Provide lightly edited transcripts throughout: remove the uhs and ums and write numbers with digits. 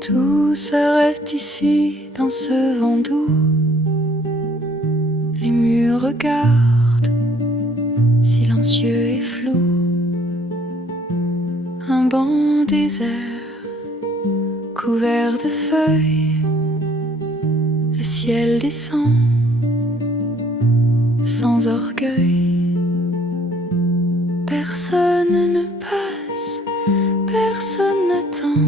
Tout s'arrête ici dans ce vent doux. Les murs regardent, silencieux et flou. Un banc désert, couvert de feuilles. Le ciel descend, sans orgueil. Personne ne passe, personne n'attend.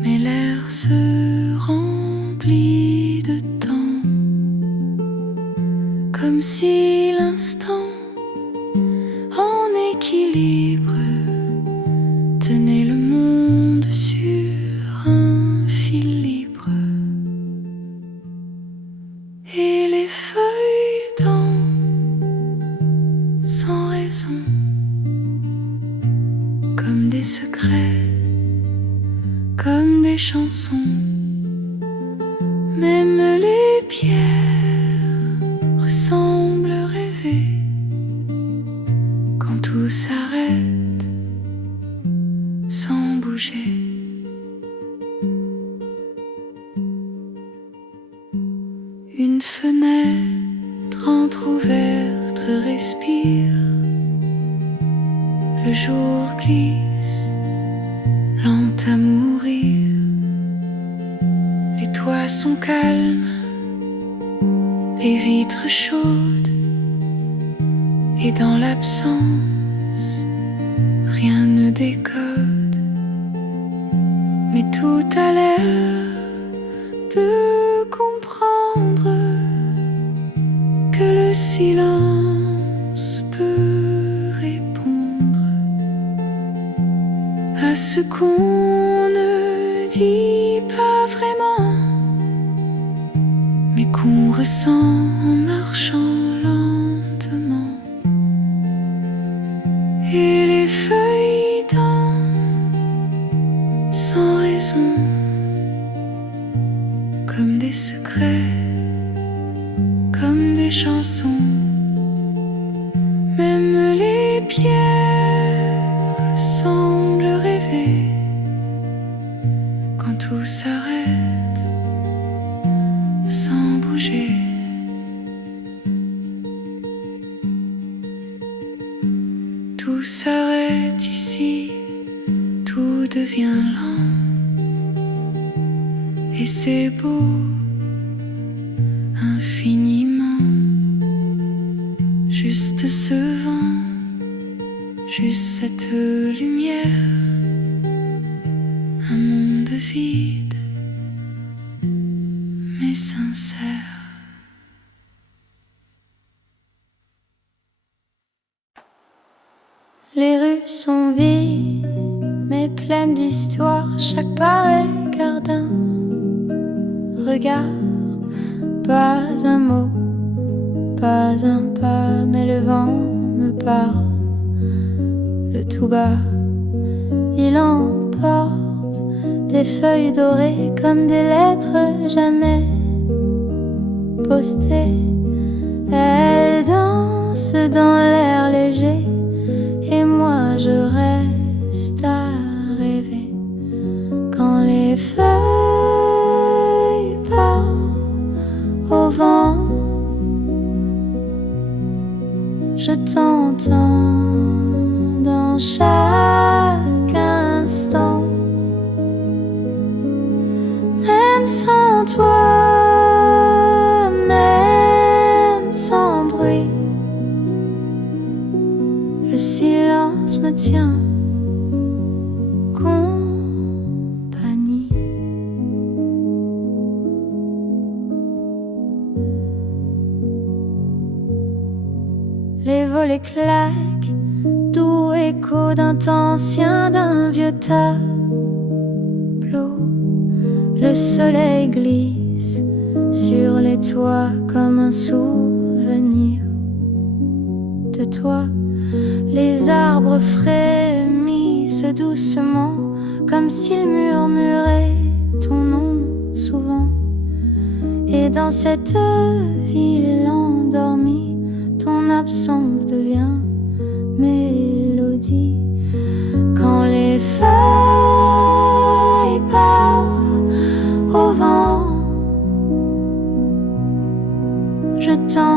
Mais l'air se remplit de temps, comme si l'instant en équilibre tenait le monde sur un fil libre. Et les feuilles dansent sans raison, comme des secrets, comme des chansons. Même les pierres semblent rêver quand tout s'arrête sans bouger. Une fenêtre entr'ouverte respire. Le jour glisse, lent à mourir. Les toits sont calmes, les vitres chaudes. Et dans l'absence, rien ne décode. Mais tout a l'air de comprendre que le silence peut répondre à ce qu'on ne dit pas vraiment, mais qu'on ressent en marchant lentement. Et les feuilles dansent sans raison, comme des secrets, comme des chansons. Même les pierres semblent rêver quand tout s'arrête sans bouger. Tout s'arrête ici, tout devient lent. Et c'est beau, infiniment. Juste ce vent, juste cette lumière. Un monde vide, mais sincère. Les rues sont vides, mais pleines d'histoires. Chaque pas regarde un regard. Pas un mot, pas un pas, mais le vent me parle. Le tout bas, il emporte des feuilles dorées comme des lettres jamais postées. Elles dansent dans l'air léger. Et moi je reste à rêver quand les feuilles partent au vent. Je t'entends dans chaque instant. Même sans toi, même sans bruit, le silence me tient compagnie. Les volets claquent, doux écho d'un temps ancien, d'un vieux tableau. Le soleil glisse sur les toits comme un souvenir de toi. Les arbres frémissent doucement, comme s'ils murmuraient ton nom souvent. Et dans cette ville endormie, ton absence devient mélodie. Quand les feuilles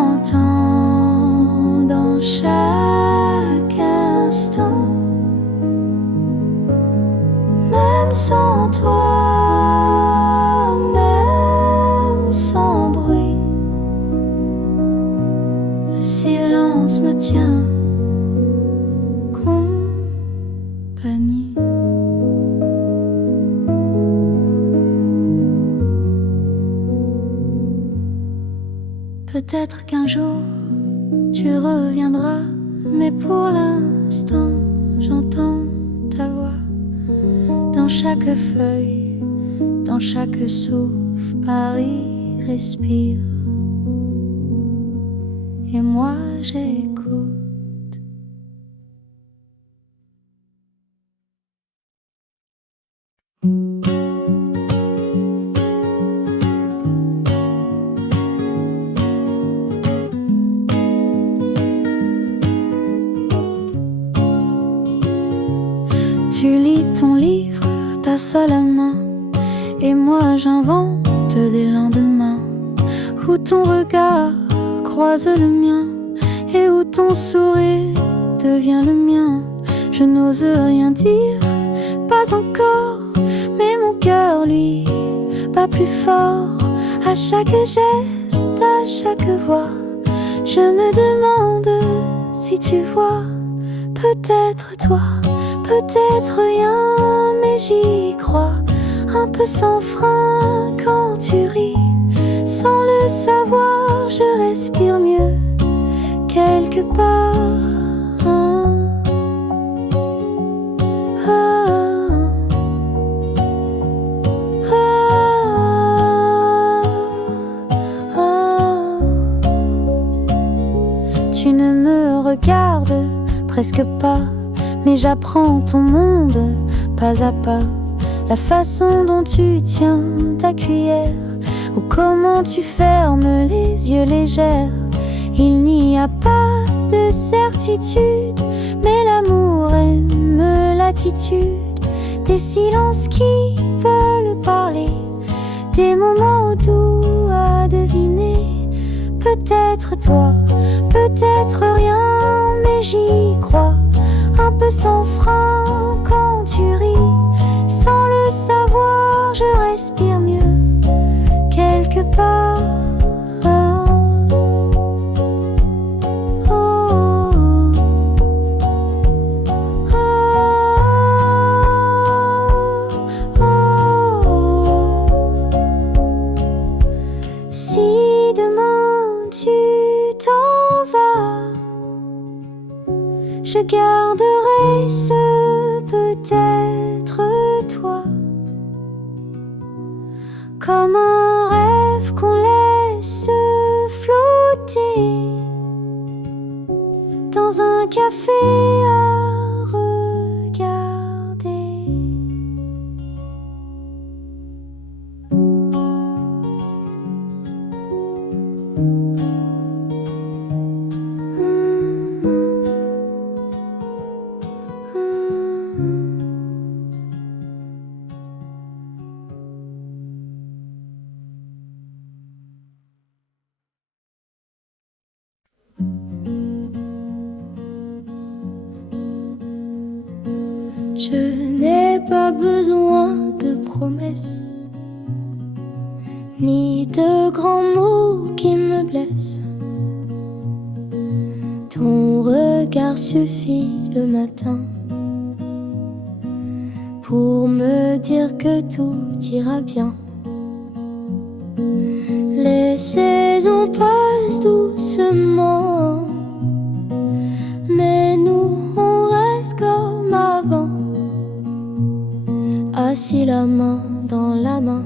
m'entends dans chaque instant, même sans toi, même sans bruit. Le silence me tient compagnie. Peut-être qu'un jour tu reviendras, mais pour l'instant j'entends ta voix dans chaque feuille, dans chaque souffle. Paris respire et moi j'écoute. Tu lis ton livre, ta seule main, et moi j'invente des lendemains où ton regard croise le mien et où ton sourire devient le mien. Je n'ose rien dire, pas encore, mais mon cœur lui bat plus fort. À chaque geste, à chaque voix, je me demande si tu vois. Peut-être toi, peut-être rien, mais j'y crois. Un peu sans frein quand tu ris, sans le savoir, je respire mieux quelque part. Tu ne me regardes presque pas, mais j'apprends ton monde pas à pas. La façon dont tu tiens ta cuillère, ou comment tu fermes les yeux légers. Il n'y a pas de certitude, mais l'amour aime l'attitude des silences qui veulent parler, des moments doux à deviner. Peut-être toi, peut-être rien, mais j'y crois. Un peu sans frein quand tu ris, sans le savoir, je respire mieux quelque part. Si demain tu t'en vas, je garderai ce peut-être toi, comme un rêve qu'on laisse flotter dans un café à regarder. Je n'ai pas besoin de promesses, ni de grands mots qui me blessent. Ton regard suffit le matin pour me dire que tout ira bien. Les saisons passent doucement, mais nous on reste comme avant, assis la main dans la main,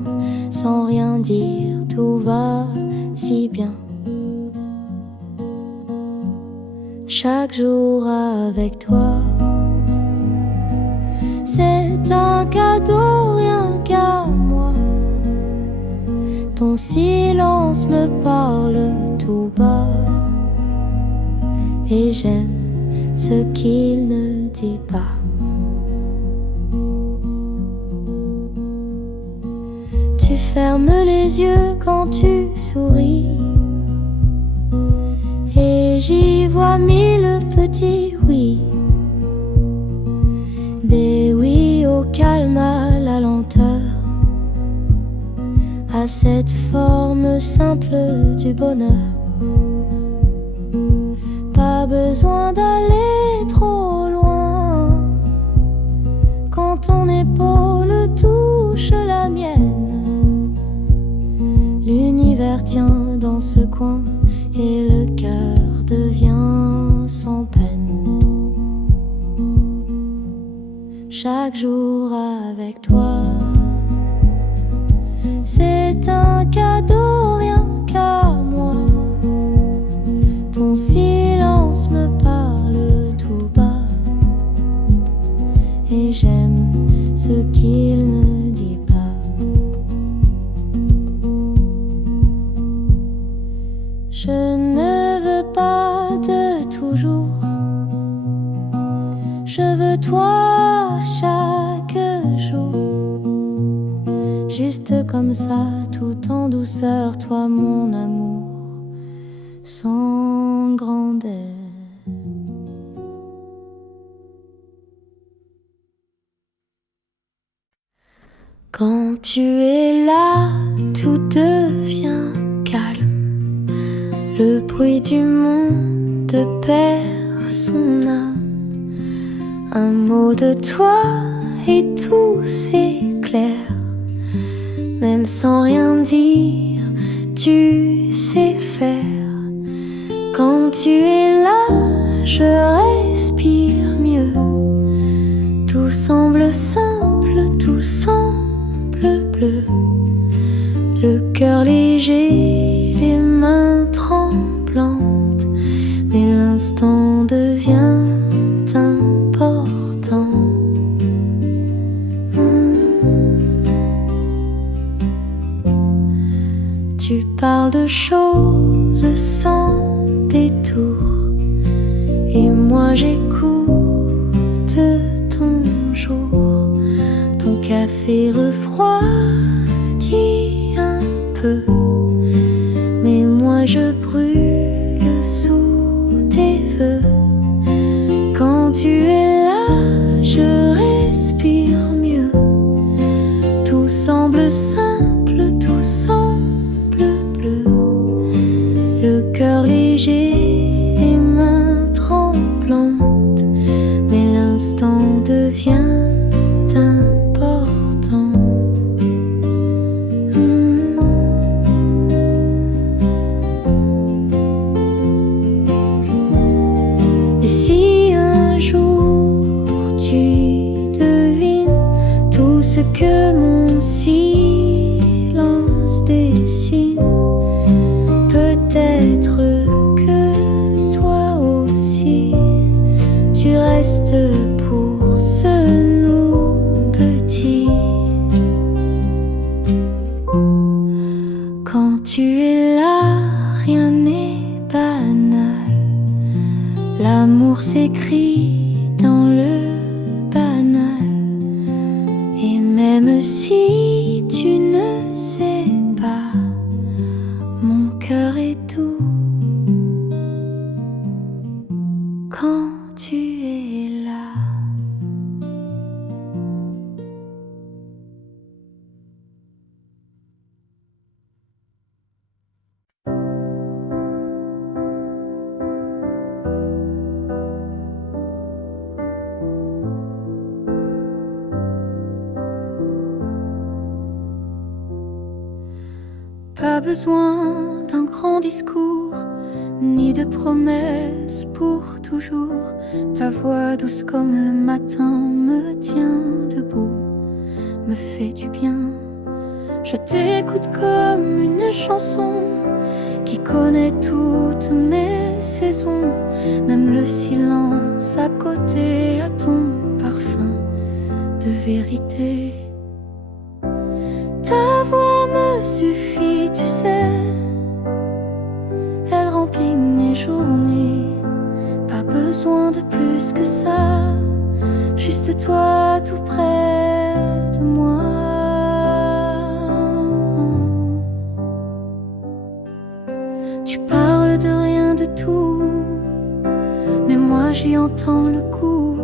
sans rien dire, tout va si bien. Chaque jour avec toi, c'est un cadeau rien qu'à moi. Ton silence me parle tout bas, et j'aime ce qu'il ne dit pas. Tu fermes les yeux quand tu souris, et j'y vois mille petits oui. Des oui au calme, à la lenteur, à cette forme simple du bonheur. Pas besoin d'aller trop loin quand ton épaule touche la mienne. L'univers tient dans ce coin et le cœur devient sans peine. Chaque jour avec toi, c'est un cadeau rien qu'à moi. Ton silence me parle tout bas et j'aime ce qu'il ne dit pas. Je ne veux pas de toujours, je veux toi chaque jour. Juste comme ça, tout en douceur, toi mon amour, sans grandeur. Quand tu es là, tout devient calme. Le bruit du monde perd son âme. Un mot de toi et tout s'éclaire. Même sans rien dire, tu sais faire. Quand tu es là, je respire mieux. Tout semble simple, tout semble bleu. Le cœur léger, les mains tremblantes, mais l'instant devient important. Tu parles de choses sans détour, et moi j'écoute ton jour. Ton café refroidit un peu, mais moi je brûle sous tes feux. Quand tu es là, je respire mieux. Tout semble simple, tout semble bleu. Le cœur léger, les mains tremblantes, mais l'instant devient important. Et si un jour tu devines tout ce que mon silence dessine, peut-être que toi aussi tu restes pour ce nous petit. Quand tu es là, rien n'est banal. L'amour s'écrit dans le banal. Et même si tu ne sais pas, mon cœur est doux quand tu es là. Pas besoin d'un grand discours, ni de promesses pour toujours. Ta voix douce comme le matin me tient debout, me fait du bien. Je t'écoute comme une chanson qui connaît toutes mes saisons. Même le silence à côté a ton parfum de vérité. Ta voix me suffit, tu sais, elle remplit mes journées. Pas besoin de plus que ça, juste toi tout près de moi. Tu parles de rien de tout, j'y entends le coup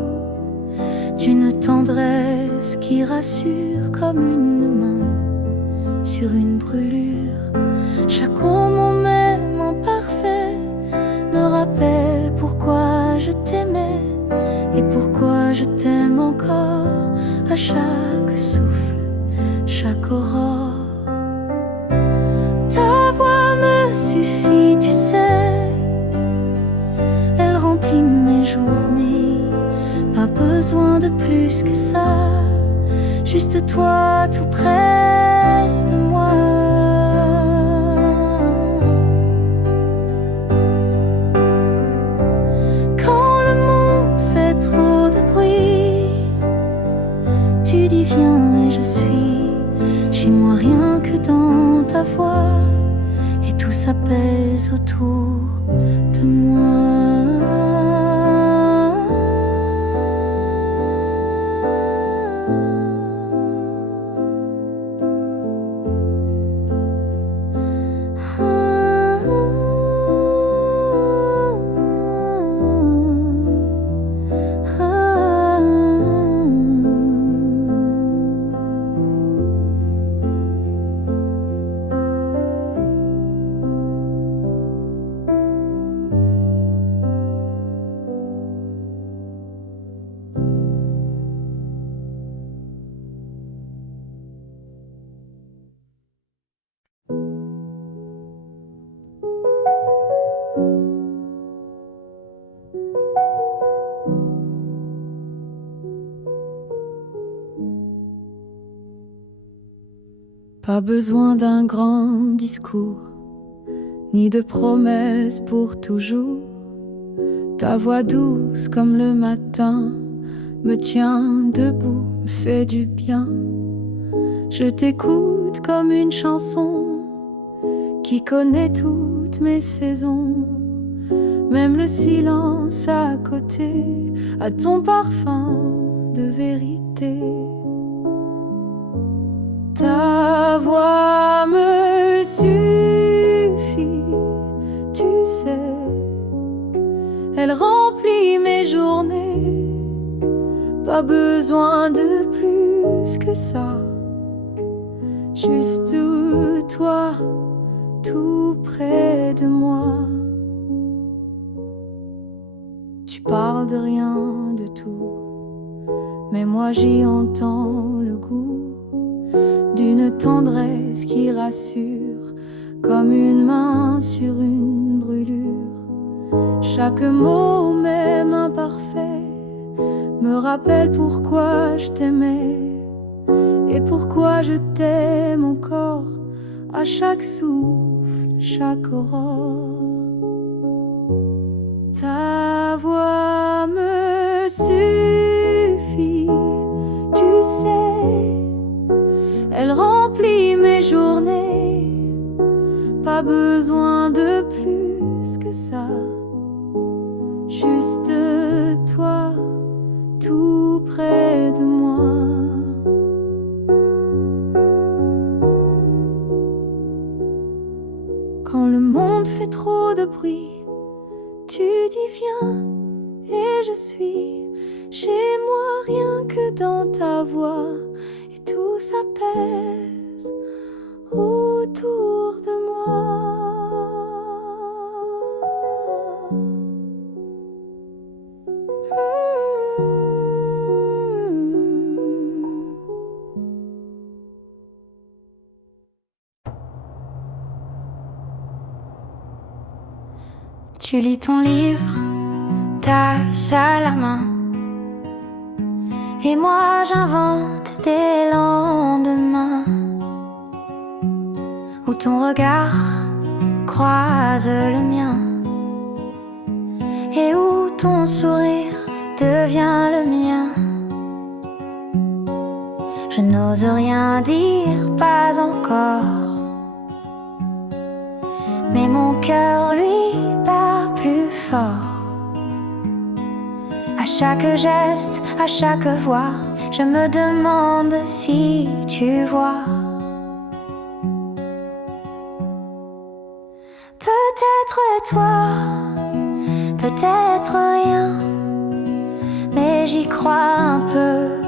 d'une tendresse qui rassure comme une main sur une brûlure. Chaque moment même imparfait me rappelle pourquoi je t'aimais et pourquoi je t'aime encore à chaque souffle, chaque aurore. Ta voix me suffit, tu sais, elle remplit mes journées. Pas besoin de plus que ça, juste toi tout près de moi. Quand le monde fait trop de bruit, tu dis viens et je suis chez moi rien que dans ta voix, et tout s'apaise autour de moi. Pas besoin d'un grand discours, ni de promesses pour toujours. Ta voix douce comme le matin me tient debout, me fait du bien. Je t'écoute comme une chanson qui connaît toutes mes saisons. Même le silence à côté a ton parfum de vérité. Ta voix me suffit, tu sais, elle remplit mes journées. Pas besoin de plus que ça, juste toi tout près de moi. Tu parles de rien de tout, mais moi j'y entends le goût d'une tendresse qui rassure comme une main sur une brûlure. Chaque mot, même imparfait, me rappelle pourquoi je t'aimais et pourquoi je t'aime encore à chaque souffle, chaque aurore. Ta voix me suffit, tu sais, elle remplit mes journées. Pas besoin de plus que ça, juste toi tout près de moi. Quand le monde fait trop de bruit, tu dis viens et je suis chez moi rien que dans ta voix, et tout s'apaise autour de moi. Tu lis ton livre, tâche à la main, et moi j'invente des lendemains où ton regard croise le mien et où ton sourire devient le mien. Je n'ose rien dire, pas encore, mais mon cœur lui bat plus fort. À chaque geste, à chaque voix, je me demande si tu vois. Peut-être toi, peut-être rien, j'y crois un peu,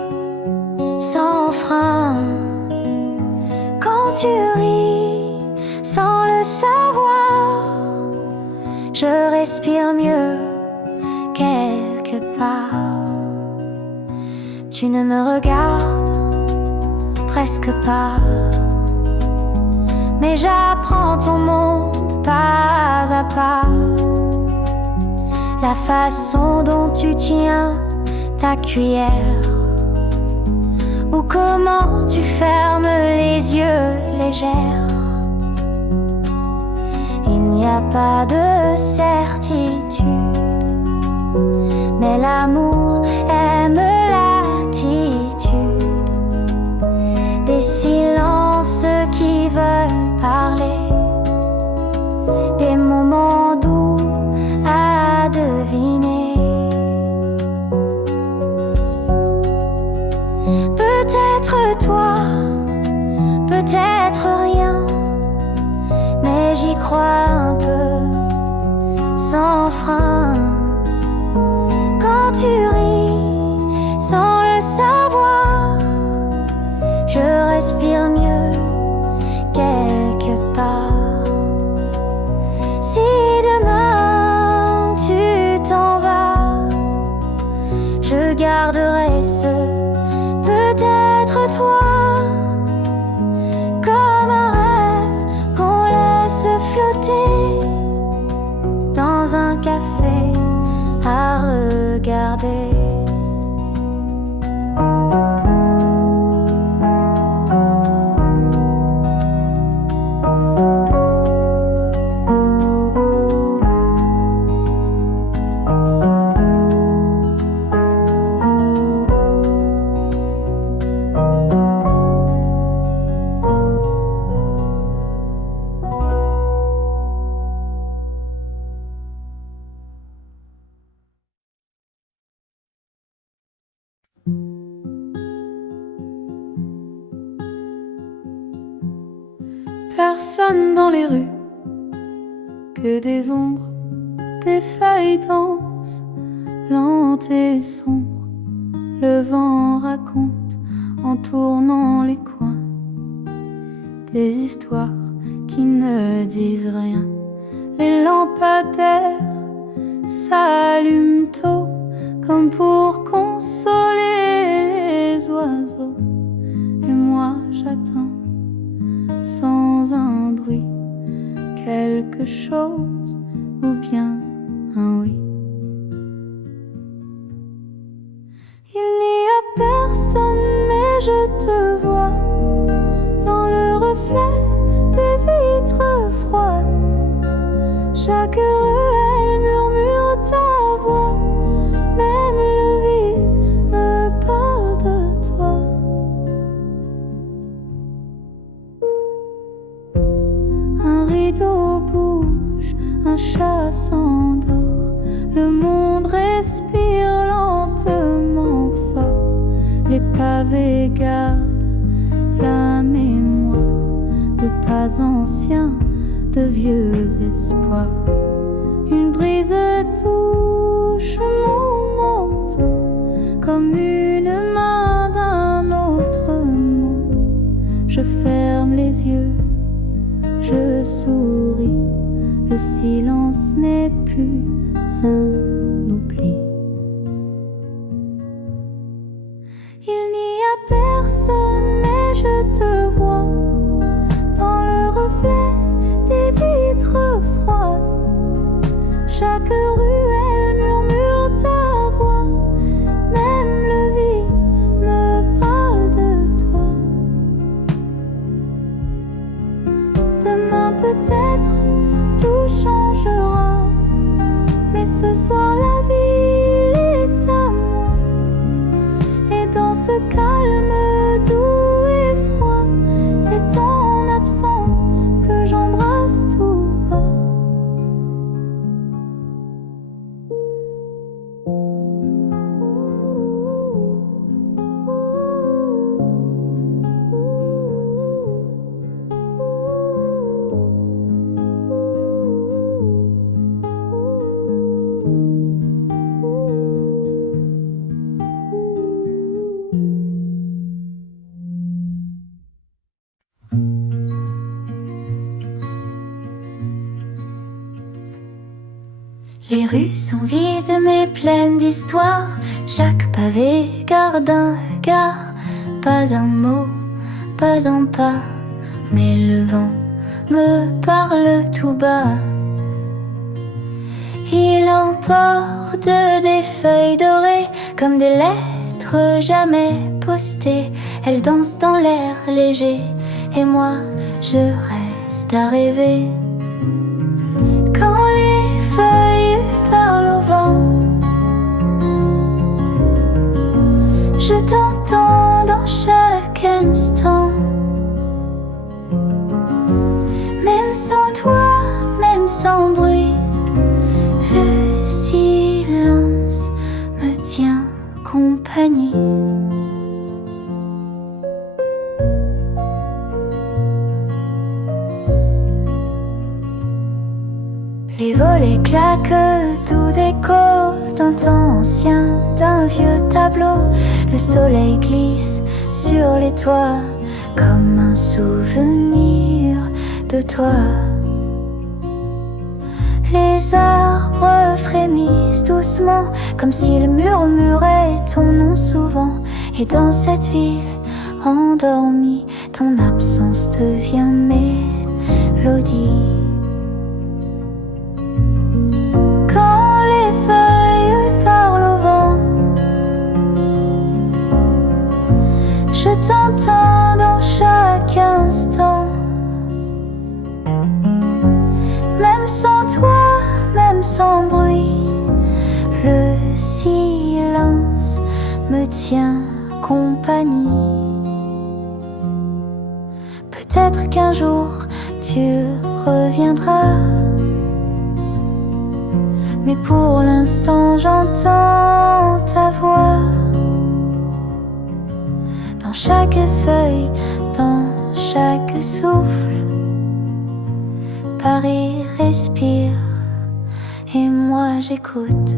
sans frein. Quand tu ris, sans le savoir, je respire mieux quelque part. Tu ne me regardes presque pas, mais j'apprends ton monde pas à pas. La façon dont tu tiens ta cuillère, ou comment tu fermes les yeux légères. Il n'y a pas de certitude, mais l'amour aime l'attitude des silences qui veulent parler, des moments doux à deviner. Peut-être toi, peut-être rien, mais j'y crois un peu, sans frein. Quand tu ris, sans le savoir, je respire mieux quelque part. Si demain tu t'en vas, je garderai ce peut-être toi, comme un rêve qu'on laisse flotter dans un café à regarder. Personne dans les rues, que des ombres, des feuilles dansent, lentes et sombres. Le vent raconte en tournant les coins des histoires qui ne disent rien. Les lampadaires s'allument tôt, comme pour consoler les oiseaux. Et moi j'attends sans un bruit quelque chose, ou bien un oui. Il n'y a personne, mais je te vois dans le reflet des vitres froides. Chaque ruelle murmure ta voix, même le vide me parle de toi. Un rideau bouge, un chat s'endort, le monde respire lentement fort. Les pavés gardent la mémoire de pas anciens, de vieux espoirs. Une brise touche mon manteau, comme une main d'un autre monde. Je ferme les yeux, je souris, le silence n'est plus un oubli. Il n'y a personne, mais je te vois dans le reflet des vitres froides. Chaque ruelle murmure ta voix, même le vide me parle de toi. Demain peut-être tout changera, mais ce soir la ville est à moi. Et dans ce calme doux et froid, c'est ton absence que j'embrasse tout bas. rues sont vides mais pleines d'histoires. Chaque pavé garde un regard. Pas un mot, pas un pas, mais le vent me parle tout bas. Il emporte des feuilles dorées comme des lettres jamais postées. Elles dansent dans l'air léger et moi je reste à rêver. Quand les feuilles parlent au vent, je t'entends dans chaque instant. Même sans toi, même sans bruit, le silence me tient compagnie. Les volets claquent, tout écho d'un temps ancien, d'un vieux tableau. Le soleil glisse sur les toits comme un souvenir de toi. Les arbres frémissent doucement comme s'ils murmuraient ton nom souvent. Et dans cette ville endormie, ton absence devient mélodie. Je t'entends dans chaque instant. Même sans toi, même sans bruit, le silence me tient compagnie. Peut-être qu'un jour tu reviendras, mais pour l'instant j'entends ta voix. Dans chaque feuille, dans chaque souffle, Paris respire et moi j'écoute.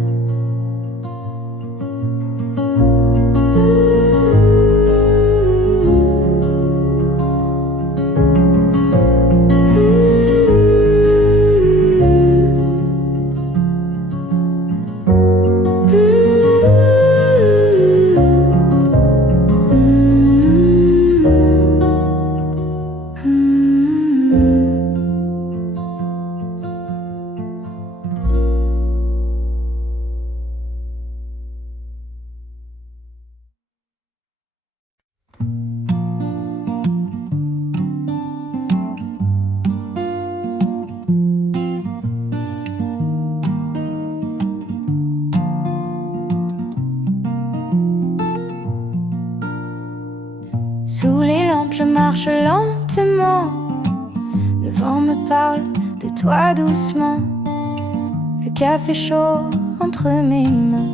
Sous les lampes, je marche lentement. Le vent me parle de toi doucement. Le café chaud entre mes mains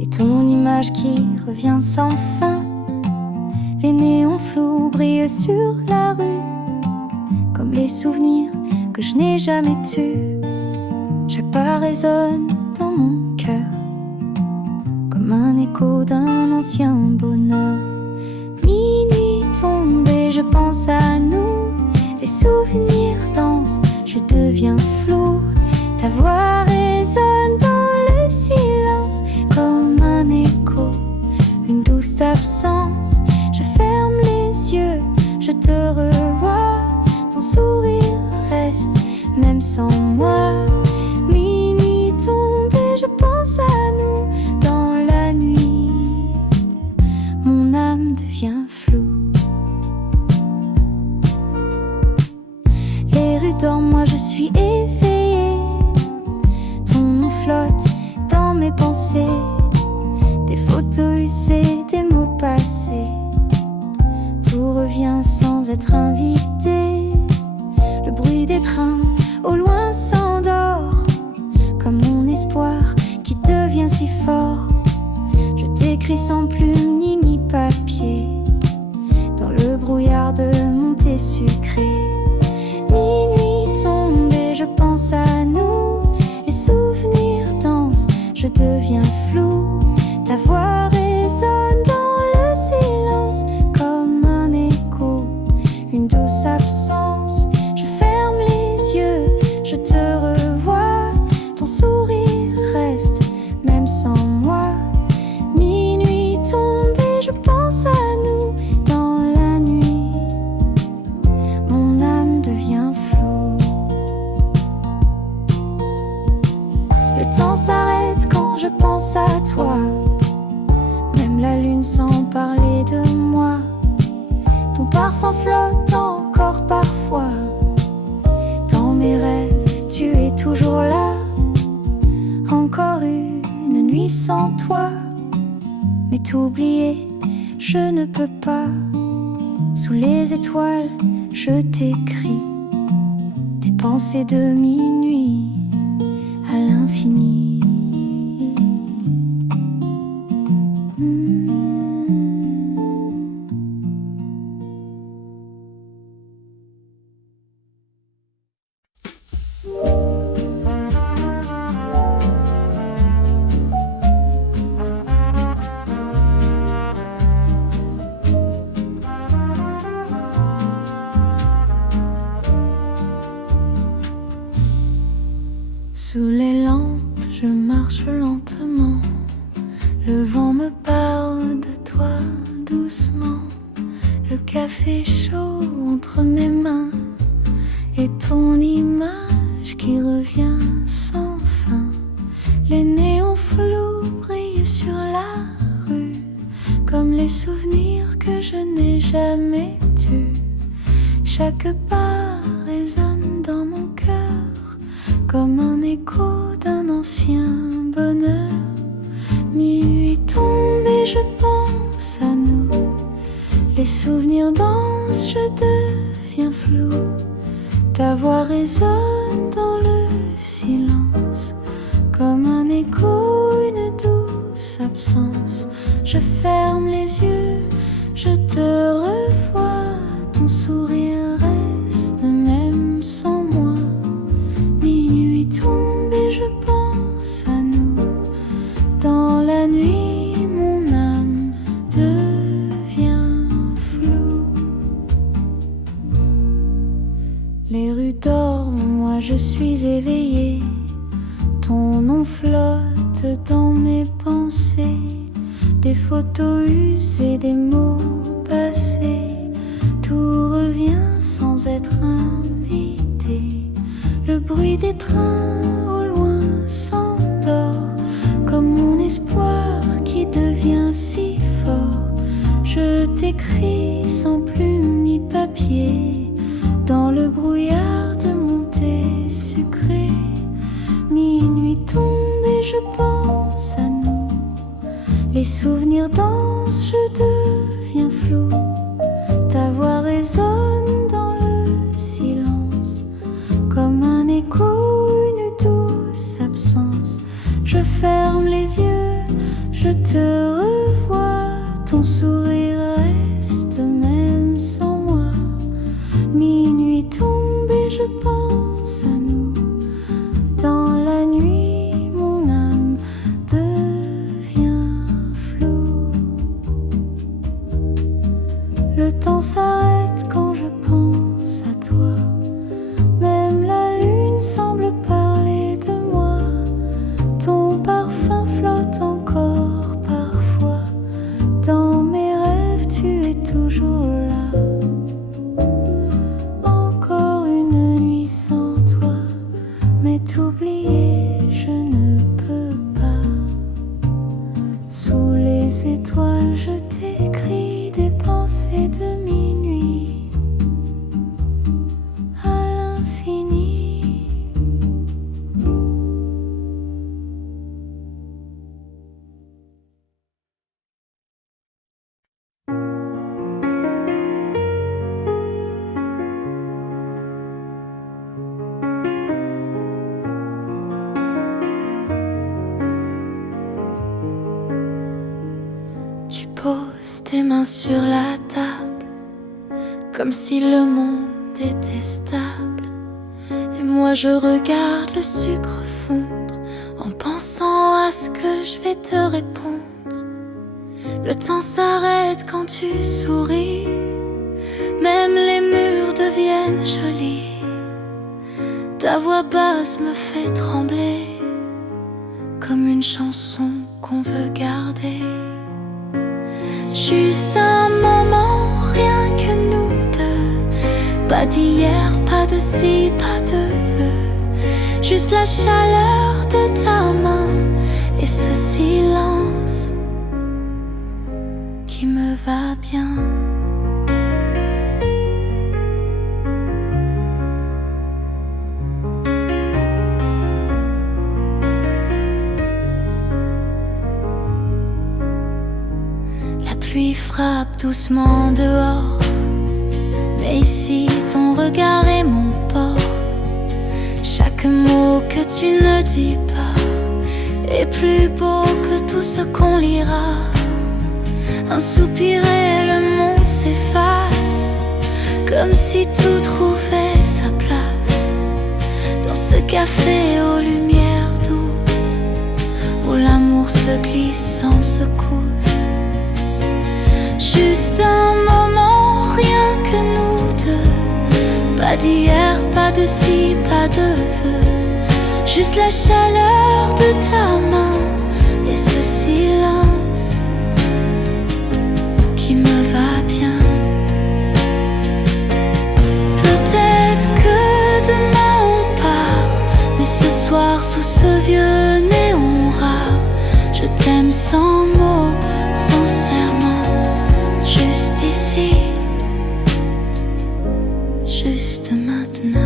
et ton image qui revient sans fin. Les néons flous brillent sur la rue comme les souvenirs que je n'ai jamais tus. Chaque pas résonne dans mon cœur comme un écho d'un ancien bonheur. Minuit tombé, je pense à nous. Les souvenirs dansent, je deviens flou. Ta voix résonne dans le silence comme un écho, une douce absence. Je ferme les yeux, je te revois. Ton sourire reste même sans moi. Minuit tombé, je pense à nous dans la nuit. Mon âme devient floue. Les rues dorment, moi je suis éveillée. Ton nom flotte dans mes pensées. Des photos usées, des mots passés. Tout revient sans être invité. Le bruit des trains au loin s'endort comme mon espoir qui devient si fort. Je t'écris sans plume ni papier dans le brouillard de mon thé sucré. Minuit tombé, je pense à nous. Les souvenirs dansent, je deviens flou. Ta voix résonne dans le silence comme un écho, une douce absence. Je ferme les yeux, je te revois. Ton sourire pense à toi. Même la lune sans parler de moi. Ton parfum flotte encore parfois. Dans mes rêves, tu es toujours là. Encore une nuit sans toi. Mais t'oublier, je ne peux pas. Sous les étoiles, je t'écris des pensées de minuit à l'infini. Sous les lampes, je marche lentement. Le vent me parle de toi doucement. Le café chaud entre mes mains et ton image qui revient sans fin. Les néons flous brillent sur la rue comme les souvenirs que je n'ai jamais tus. Chaque pas résonne dans mon cœur comme un écho d'un ancien bonheur. Minuit tombe et je pense à nous. Les souvenirs dansent, je deviens flou. Ta voix résonne dans le silence comme un écho, une douce absence. Je ferme les yeux, je te revois. Ton sourire reste même sans moi. Minuit tombe et je pense à nous. Dans la nuit, mon âme devient floue. Les rues dorment, moi je suis éveillée. Ton nom flotte dans mes pensées. Des photos usées, des mots passés. Tout revient sans être invité. Le bruit des trains au loin s'endort comme mon espoir qui devient si fort. Je t'écris sans plume ni papier dans le brouillard de mon thé sucré. Minuit tombe et je pense à nous. Les souvenirs dansent, je deviens flou. Ta voix résonne dans le silence comme un écho, une douce absence. Je ferme les yeux, je te revois. Ton sourire reste même sans moi. Minuit tombe et je pense à nous. Dans la nuit, mon âme devient floue. Le temps s'arrête quand je pense à toi. Même la lune semble parler de moi. Ton parfum flotte encore parfois. Dans mes rêves, tu es toujours là. Encore une nuit sans toi. Mais t'oublier, je ne peux pas. Sous les étoiles, je t'écris des pensées de minuit à l'infini. Tu poses tes mains sur la table comme si le monde était stable. Et moi je regarde le sucre fondre en pensant à ce que je vais te répondre. Le temps s'arrête quand tu souris. Même les murs deviennent jolis. Ta voix basse me fait trembler comme une chanson qu'on veut garder. Juste un moment, rien que nous deux. Pas d'hier, pas de ci, pas de vœux. Juste la chaleur de ta main et ce va bien. La pluie frappe doucement dehors, mais ici ton regard est mon port. Chaque mot que tu ne dis pas est plus beau que tout ce qu'on lira. Un soupir et le monde s'efface, comme si tout trouvait sa place dans ce café aux lumières douces, où l'amour se glisse sans secousse. Juste un moment, rien que nous deux. Pas d'hier, pas de ci, pas de vœux. Juste la chaleur de ta main et ce silence qui me va bien. Peut-être que demain on part, mais ce soir sous ce vieux néon rare, je t'aime sans mots, sincèrement, juste ici, juste maintenant.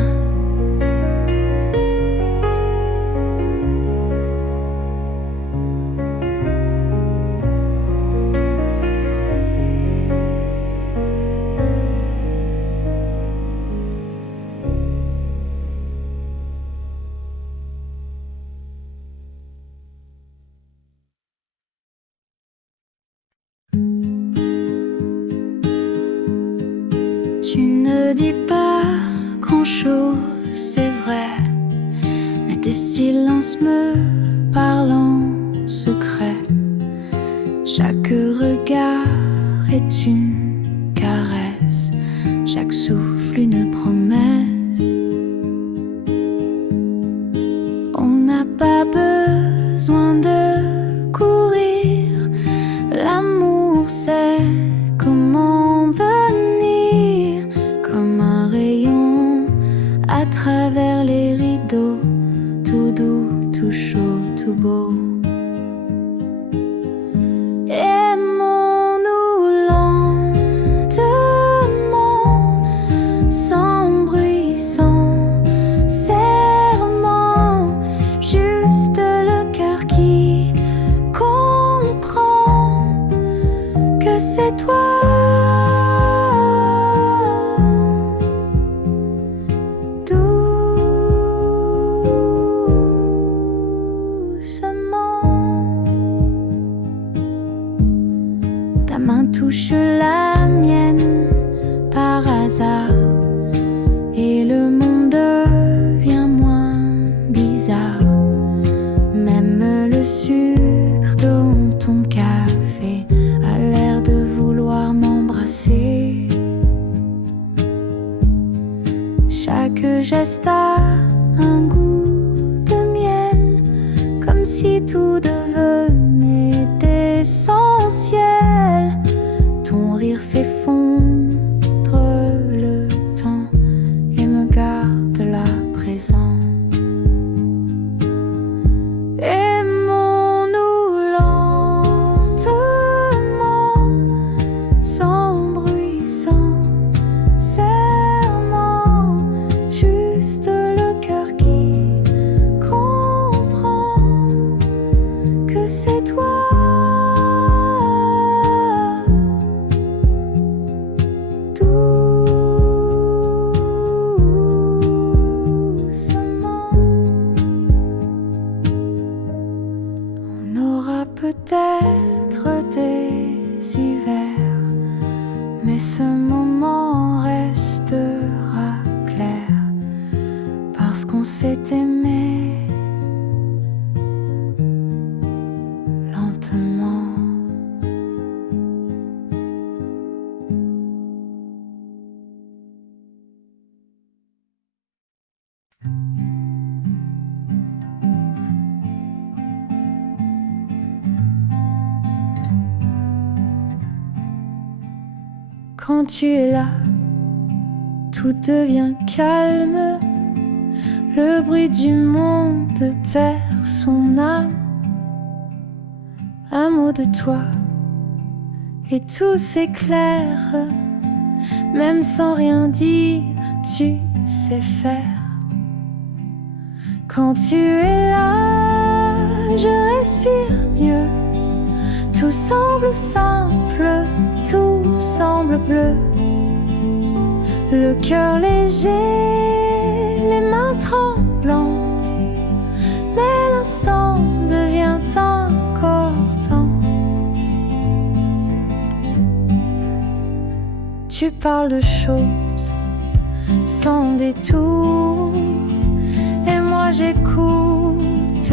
Tu ne dis pas grand-chose, c'est vrai, mais tes silences me parlent en secret. Chaque regard est une caresse, chaque souffle une promesse. On n'a pas besoin de courir, l'amour sait comment venir, comme un rayon à travers les rideaux, tout doux, tout chaud, tout beau. Aimons-nous lentement, sans bruit, sans serment, juste le cœur qui comprend que c'est toi. Ta main touche la mienne par hasard et le monde devient moins bizarre. Même le sucre dans ton café a l'air de vouloir m'embrasser. Chaque geste a un goût de miel, comme si tout devenait essentiel. Ton rire fait fondre le temps et me garde là présent. Aimons-nous lentement, sans bruit, sans serment, juste le cœur qui comprend que c'est toi. Peut-être des hivers, mais ce moment restera clair, parce qu'on s'est aimé lentement. Quand tu es là, tout devient calme. Le bruit du monde perd son âme. Un mot de toi et tout s'éclaire. Même sans rien dire, tu sais faire. Quand tu es là, je respire mieux. Tout semble simple, tout semble bleu. Le cœur léger, les mains tremblantes. Mais l'instant devient encore temps. Tu parles de choses sans détour, et moi j'écoute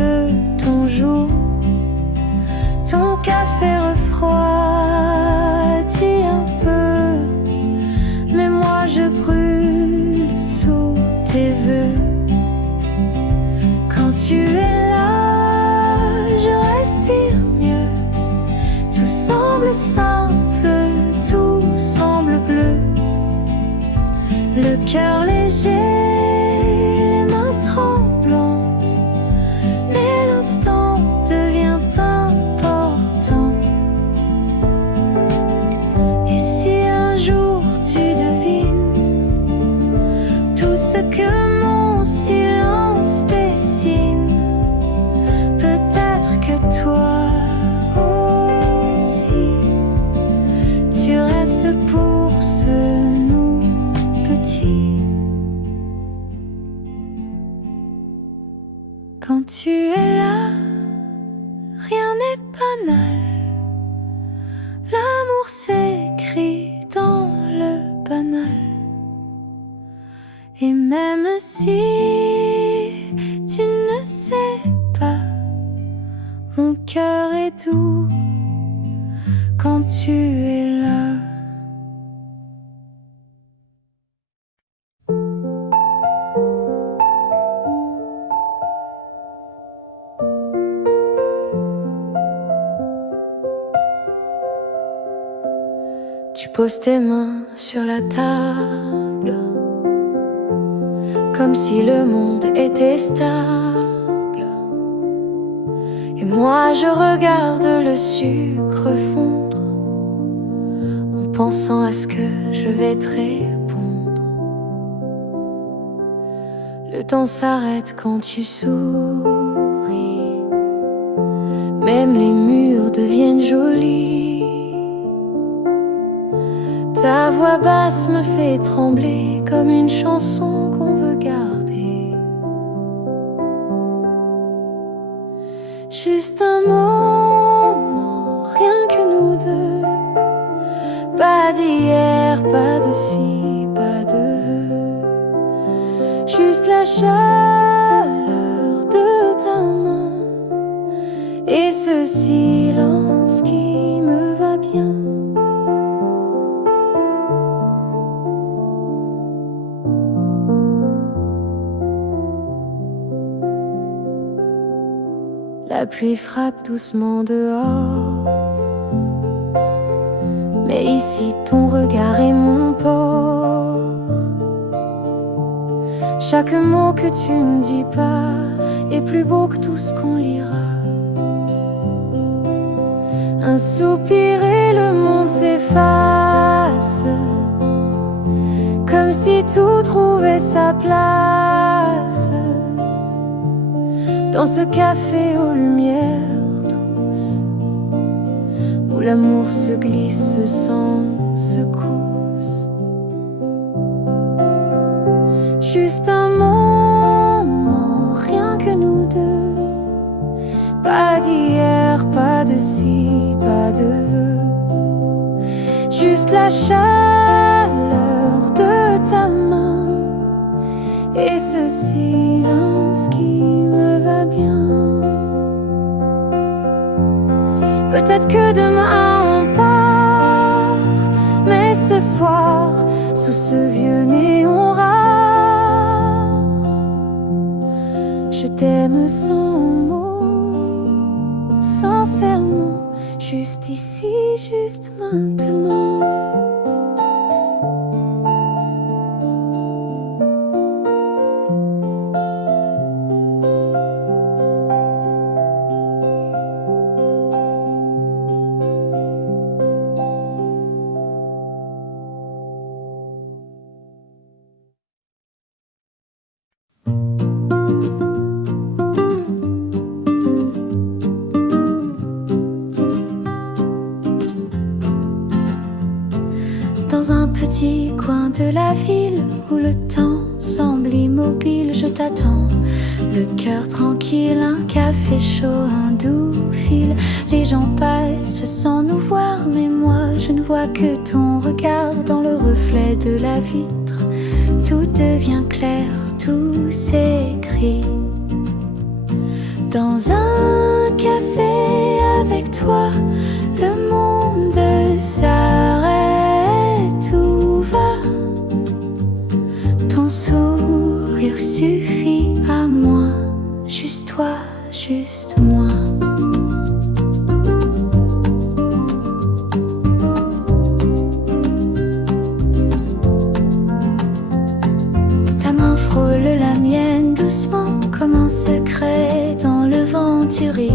ton jour. Ton café refroidit un peu, mais moi je brûle sous tes vœux. Quand tu es là, je respire mieux. Tout semble simple, tout semble bleu. Le cœur léger, les mains tremblantes, mais l'instant devient important. Et si un jour tu devines tout ce que mon silence dessine, peut-être que toi aussi tu restes pour ce nous petit. Quand tu es là, rien n'est banal. L'amour s'écrit dans le banal. Et même si tu ne sais pas, mon cœur est doux quand tu es là. Tu poses tes mains sur la table, comme si le monde était stable. Et moi je regarde le sucre fondre, en pensant à ce que je vais te répondre. Le temps s'arrête quand tu souris, même les murs deviennent jolis. Ta voix basse me fait trembler comme une chanson qu'on veut garder. Juste un moment, rien que nous deux. Pas d'hier, pas de ci, pas de vœux. Juste la chaleur de ta main et ce silence qui me va bien. La pluie frappe doucement dehors, mais ici ton regard est mon port. Chaque mot que tu ne dis pas est plus beau que tout ce qu'on lira. Un soupir et le monde s'efface, comme si tout trouvait sa place. Dans ce café aux lumières douces, où l'amour se glisse sans secousse. Juste un moment, rien que nous deux. Pas d'hier, pas de ci, pas de vœux. Juste la chaleur de ta main et ce silence qui me va bien. Peut-être que demain on part, mais ce soir, sous ce vieux néon rare, je t'aime sans mots, sincèrement, juste ici, juste maintenant. petit coin de la ville où le temps semble immobile, je t'attends. Le cœur tranquille, un café chaud, un doux fil. Les gens passent sans nous voir, mais moi je ne vois que ton regard dans le reflet de la vitre. Tout devient clair, tout s'écrit. Dans un café avec toi, le monde s'arrête, tout va. Ton sourire suffit à moi, juste toi, juste moi. Ta main frôle la mienne doucement comme un secret dans le vent tu ris.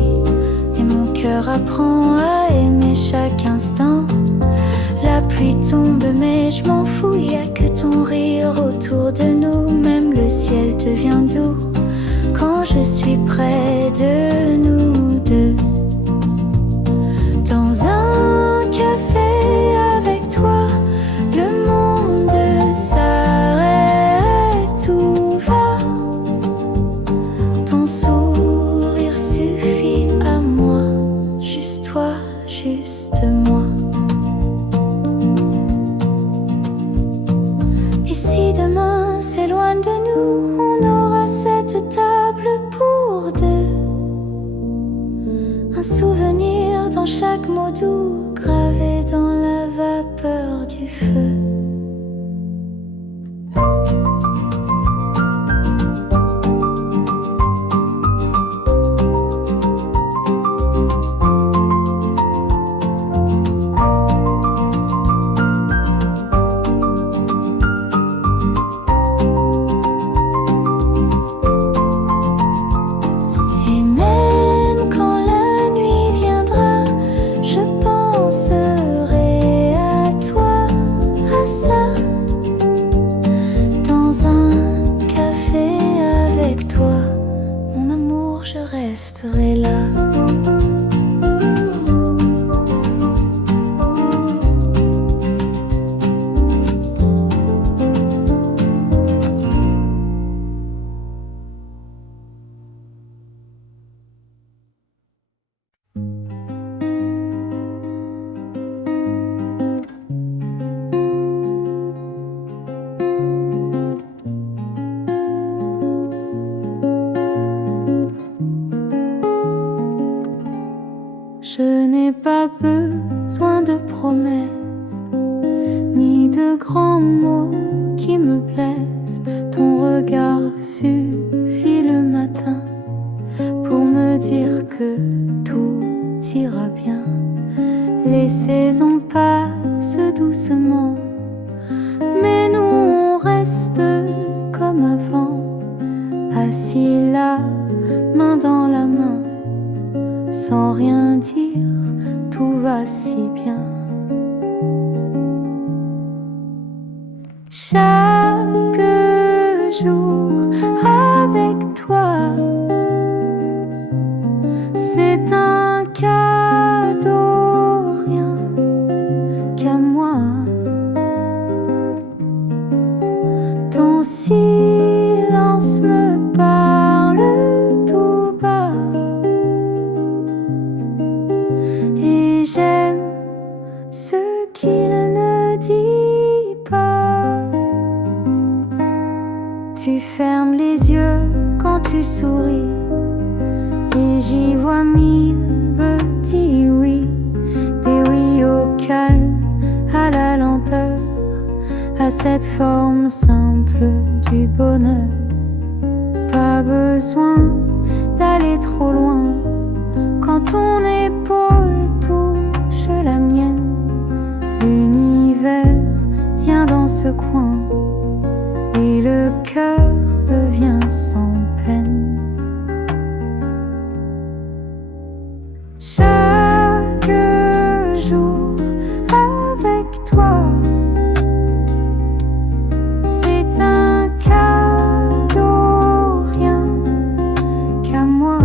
Et mon cœur apprend à aimer chaque instant. La pluie tombe mais je m'en fous, y a que ton rire autour de nous. Même le ciel devient doux quand je suis près de nous deux. Dans un café avec toi, le monde s'arrête, tout va. Ton sourire suffit à moi, juste toi, juste moi. Et si demain s'éloigne de nous, on aura cette table pour deux. Un souvenir dans chaque mot doux, gravé dans la vapeur du feu. Resterai là. Je n'ai pas besoin de promesses, ni de grands mots qui me plaisent. Ton regard suffit le matin pour me dire que tout ira bien. Les saisons passent doucement, mais nous on reste comme avant, assis là, main dans la main. Sans rien dire, tout va si bien. Chaque jour avec toi, c'est un cadeau, rien qu'à moi. Ton silence me parle tout bas. J'aime ce qu'il ne dit pas. Tu fermes les yeux quand tu souris, et j'y vois mille petits oui. Des oui au calme, à la lenteur, à cette forme simple du bonheur. Pas besoin d'aller trop loin quand ton épaule touche la mienne. L'univers tient dans ce coin et le cœur devient sans peine. Chaque jour avec toi, c'est un cadeau, rien qu'à moi.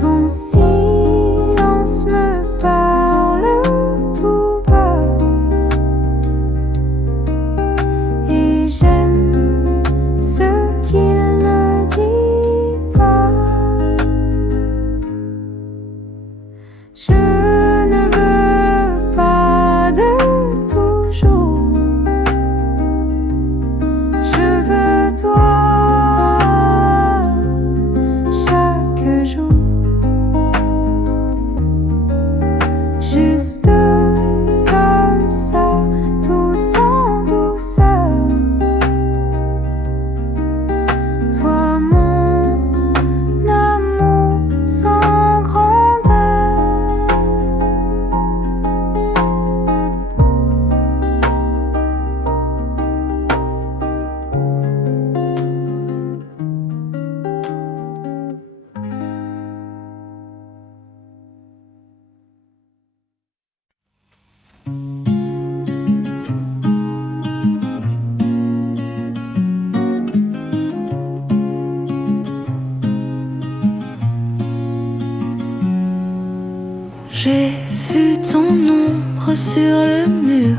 Ton silence me parle tout bas. J'ai vu ton ombre sur le mur,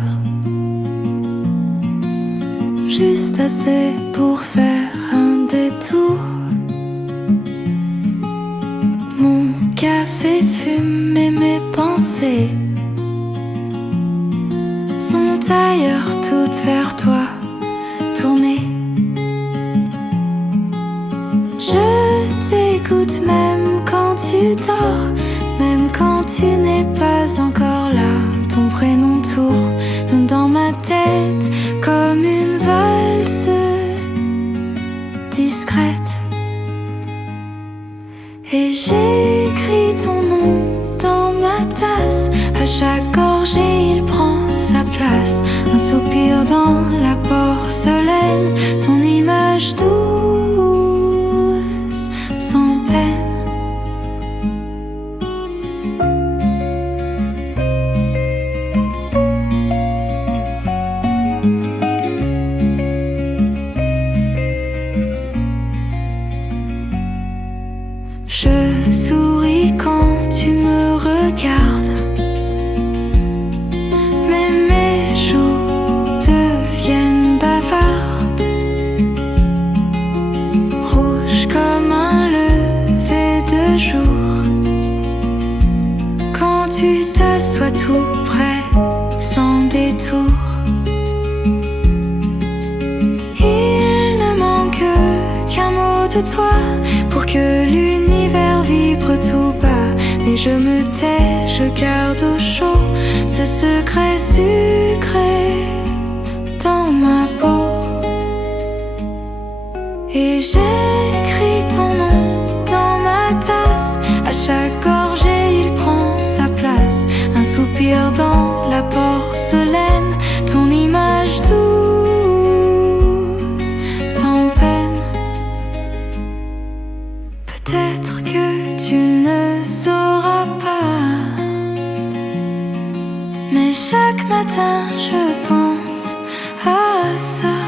juste assez pour faire un détour. Mon café fume et mes pensées sont ailleurs, toutes vers toi tournées. Je t'écoute même quand tu dors, même quand tu n'es pas encore là. Ton prénom tourne dans ma tête comme une valse discrète. Et j'écris ton nom dans ma tasse. À chaque gorgée il prend sa place. Un soupir dans la porcelaine, ton image douce, sans peine. Je souris quand tu me regardes, mais mes joues deviennent bavardes, rouges comme un lever de jour. Quand tu t'assois tout près, sans détour, il ne manque qu'un mot de toi pour que l'univers vibre tout bas. Mais je me tais, je garde au chaud ce secret sucré dans ma peau. Et j'écris ton nom dans ma tasse. À chaque gorgée il prend sa place. Un soupir dans la porcelaine, ton image douce, sans peine. Peut-être que tu ne sauras pas, mais chaque matin je pense à ça,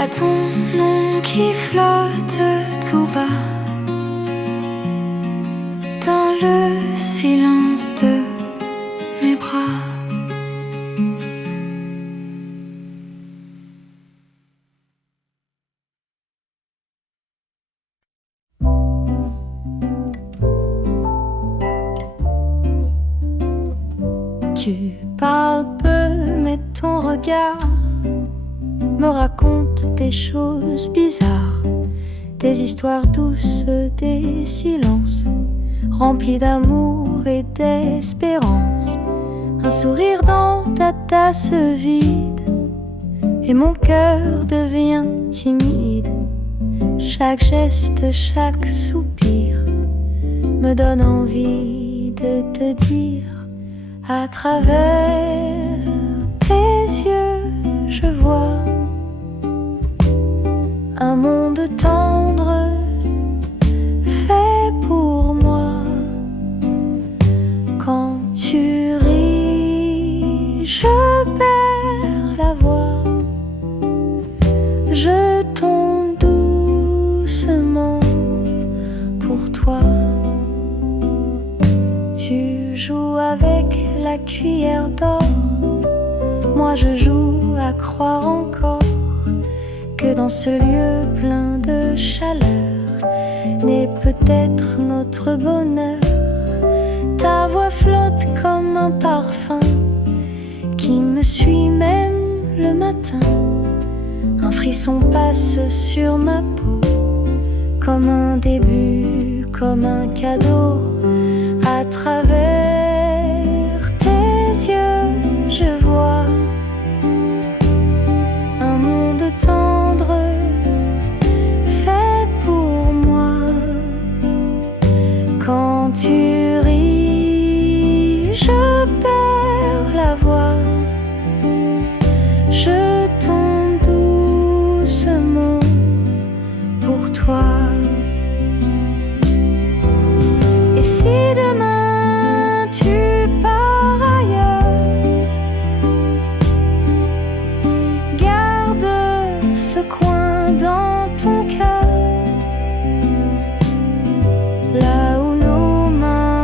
à ton nom qui flotte tout bas dans le silence de mes bras. Tu parles peu, mais ton regard me raconte des choses bizarres, des histoires douces, des silences remplis d'amour et d'espérance. Un sourire dans ta tasse vide et mon cœur devient timide. Chaque geste, chaque soupir me donne envie de te dire. À travers tes yeux, je vois un monde tendre fait pour moi. Quand tu ris, je perds la voix. Je tombe doucement pour toi. Tu joues avec la cuillère d'or, moi je joue à croire encore que dans ce lieu plein de chaleur naît peut-être notre bonheur. Ta voix flotte comme un parfum qui me suit même le matin. Un frisson passe sur ma peau comme un début, comme un cadeau. À travers tes yeux, je vois un monde tendre fait pour moi. Quand tu ris, je perds la voix. Je tombe doucement pour toi. Et si demain tu pars ailleurs, garde ce coin dans ton cœur, là où nos mains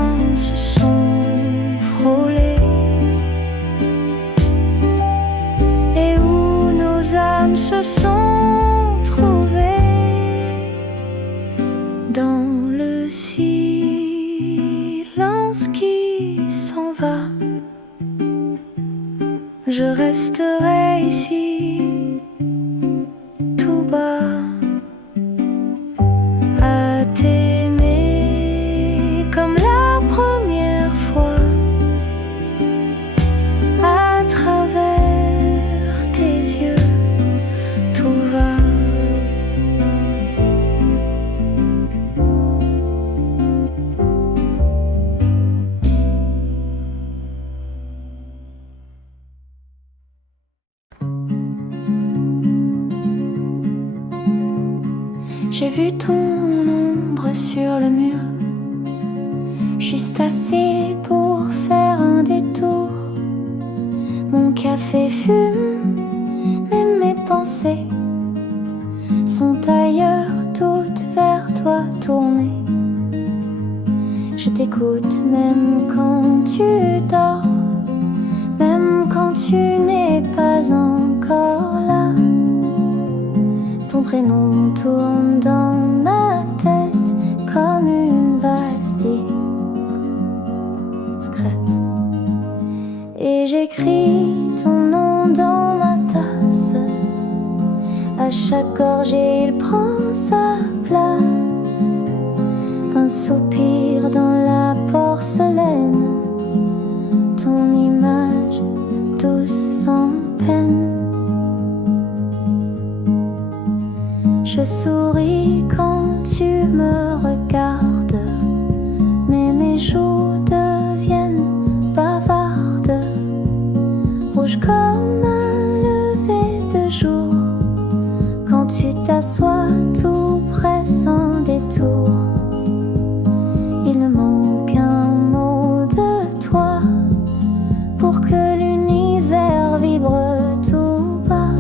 dans le silence qui s'en va. Je resterai ici, tout bas, à t'aimer comme la première fois, à travers tes yeux, tout va. J'ai vu ton ombre sur le mur, juste assez pour faire un détour. Mon café fume, mais mes pensées sont ailleurs, toutes vers toi tournées. Je t'écoute même quand tu dors, même quand tu n'es pas encore là. Ton prénom tourne dans ma tête comme une valse discrète. Et j'écris ton nom dans ma tasse. À chaque gorgée, il prend sa place. Un soupir dans la porcelaine. Ton image douce sans peine. Je souris quand tu me regardes, mais mes joues deviennent bavardes, rouges comme un lever de jour. Quand tu t'assois tout près sans détour, il ne manque qu'un mot de toi pour que l'univers vibre tout bas.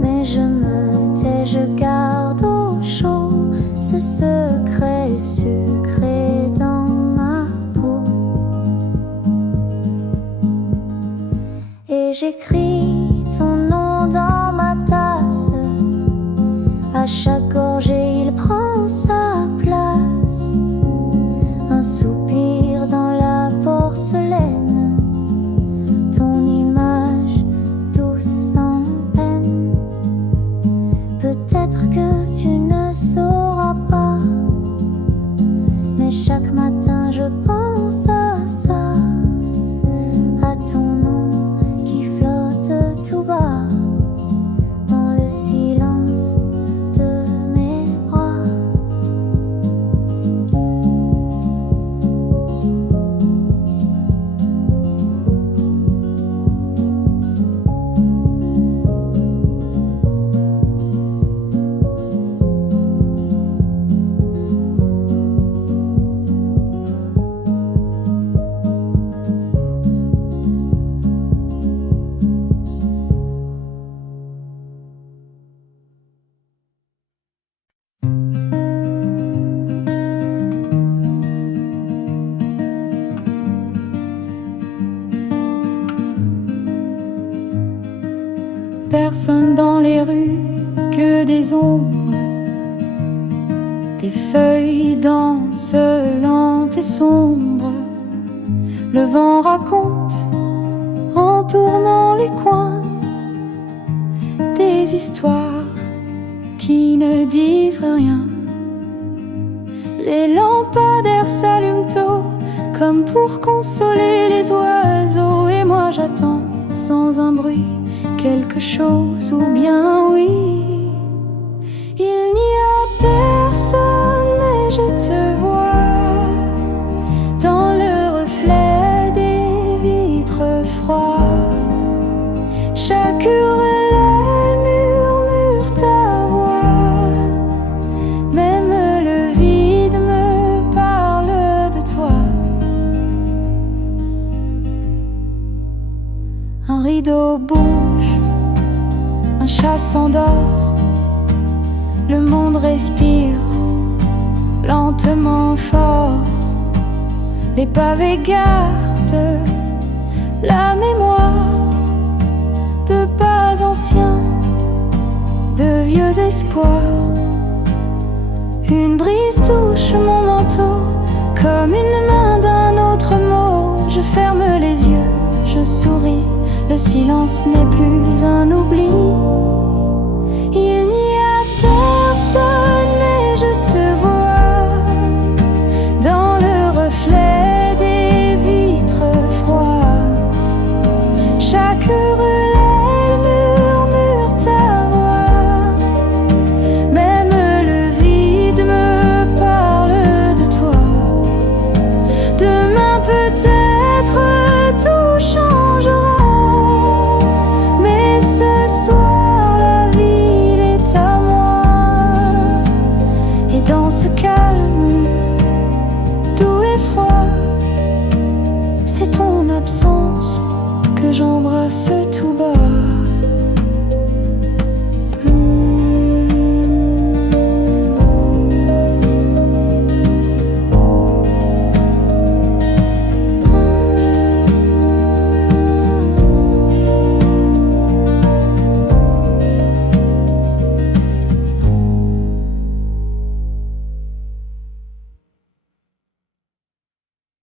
Mais je me tais, je garde au chaud ce secret sucré dans ma peau. Et j'écris ton nom dans ma tasse. À chaque gorgée, il prend sa place. Un soupir dans la porcelaine. Ton image douce sans peine. Peut-être que tu ne sauras pas, mais chaque matin je pense à ça, à ton nom qui flotte tout bas dans le silence de mes bras. Personne dans les rues, que des ombres. Des feuilles dansent lentes et sombres. Le vent raconte, en tournant les coins, des histoires qui ne disent rien. Les lampadaires s'allument tôt, comme pour consoler les oiseaux. Et moi j'attends, sans un bruit, quelque chose ou bien oui. Il n'y a personne mais je te vois dans le reflet des vitres froides. Chaque ruelle murmure ta voix. Même le vide me parle de toi. Un rideau bouge, un chat s'endort, le monde respire lentement fort. Les pavés gardent la mémoire de pas anciens, de vieux espoirs. Une brise touche mon manteau, comme une main d'un autre mot. Je ferme les yeux, je souris, le silence n'est plus un oubli. Il n'y